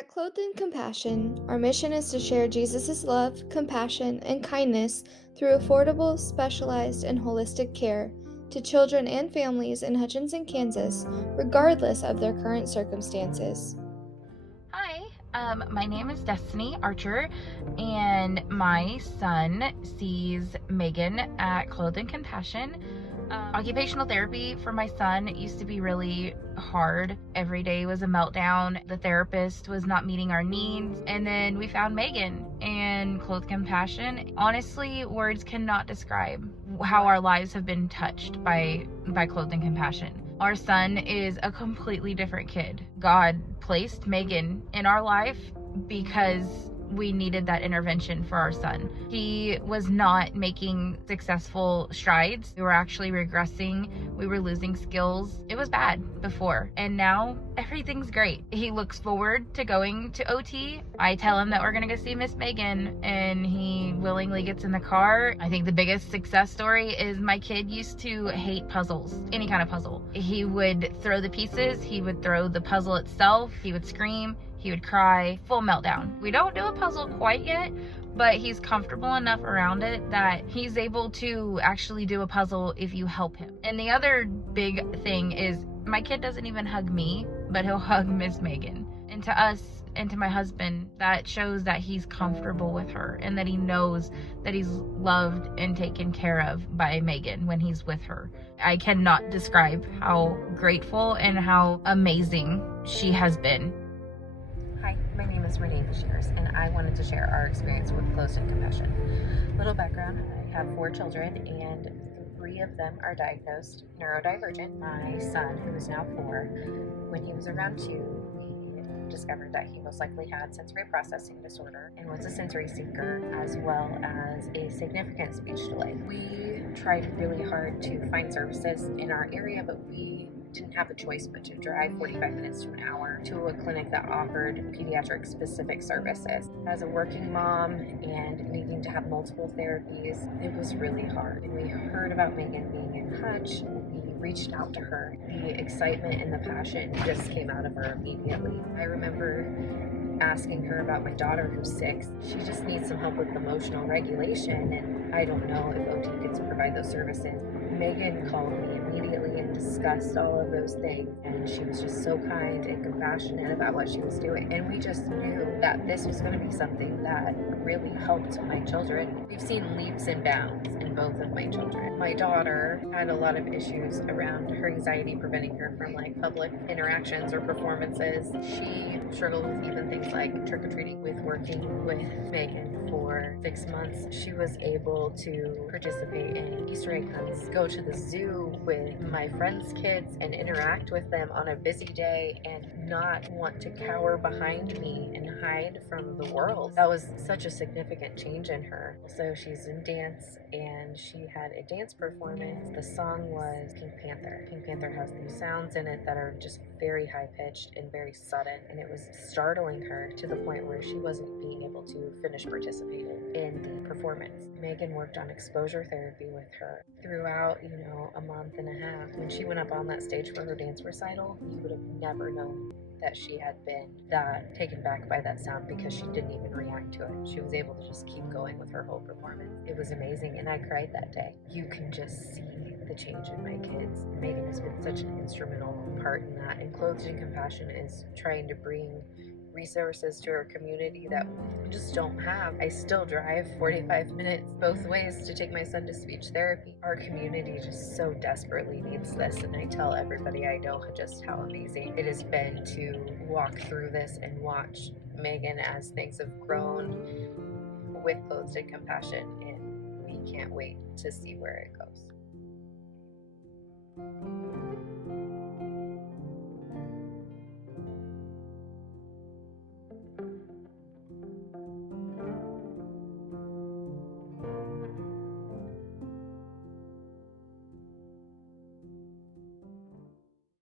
At Clothed in Compassion, our mission is to share Jesus' love, compassion, and kindness through affordable, specialized, and holistic care to children and families in Hutchinson, Kansas, regardless of their current circumstances. Hi, my name is Destiny Archer, and my son sees Megan at Clothed in Compassion. Occupational therapy for my son used to be really hard. Every day was a meltdown. The therapist was not meeting our needs. And then we found Megan and Clothed Compassion. Honestly, words cannot describe how our lives have been touched by Clothed in Compassion. Our son is a completely different kid. God placed Megan in our life because we needed that intervention for our son. He was not making successful strides. We were actually regressing. We were losing skills. It was bad before, and now everything's great. He looks forward to going to OT. I tell him that we're gonna go see Miss Megan, and he willingly gets in the car. I think the biggest success story is my kid used to hate puzzles, any kind of puzzle. He would throw the pieces, he would throw the puzzle itself, he would scream, he would cry, full meltdown. We don't do a puzzle quite yet, but he's comfortable enough around it that he's able to actually do a puzzle if you help him. And the other big thing is my kid doesn't even hug me, but he'll hug Miss Megan. And to us and to my husband, that shows that he's comfortable with her and that he knows that he's loved and taken care of by Megan when he's with her. I cannot describe how grateful and how amazing she has been. Hi, my name is Reno County, and I wanted to share our experience with Clothed in Compassion. Little background, I have 4 children, and 3 of them are diagnosed neurodivergent. My son, who is now 4, when he was around 2, we discovered that he most likely had sensory processing disorder and was a sensory seeker, as well as a significant speech delay. We tried really hard to find services in our area, but we didn't have a choice but to drive 45 minutes to an hour to a clinic that offered pediatric specific services. As a working mom and needing to have multiple therapies, it was really hard. And we heard about Megan being in Hutch. We reached out to her. The excitement and the passion just came out of her immediately. I remember asking her about my daughter who's 6. She just needs some help with emotional regulation, and I don't know if OT could provide those services. Megan called me immediately and discussed all of those things, and she was just so kind and compassionate about what she was doing, and we just knew that this was going to be something that really helped my children. We've seen leaps and bounds in both of my children. My daughter had a lot of issues around her anxiety preventing her from public interactions or performances. She struggled with even things like trick-or-treating. With working with Megan for 6 months, she was able to participate in Easter egg hunts, go to the zoo with my friends' kids and interact with them on a busy day and not want to cower behind me and hide from the world. That was such a significant change in her. So she's in dance, and she had a dance performance. The song was Pink Panther. Pink Panther has these sounds in it that are just very high-pitched and very sudden, and it was startling her to the point where she wasn't being able to finish participating in the performance. Megan worked on exposure therapy with her throughout, a month and a half. When she went up on that stage for her dance recital, you would have never known that she had been that taken back by that sound because she didn't even react to it. She was able to just keep going with her whole performance. It was amazing, and I cried that day. You can just see the change in my kids. Megan has been such an instrumental part in that, and Clothed in Compassion is trying to bring resources to our community that we just don't have. I still drive 45 minutes both ways to take my son to speech therapy. Our community just so desperately needs this, and I tell everybody I know just how amazing it has been to walk through this and watch Megan as things have grown with Clothed in Compassion, and we can't wait to see where it goes.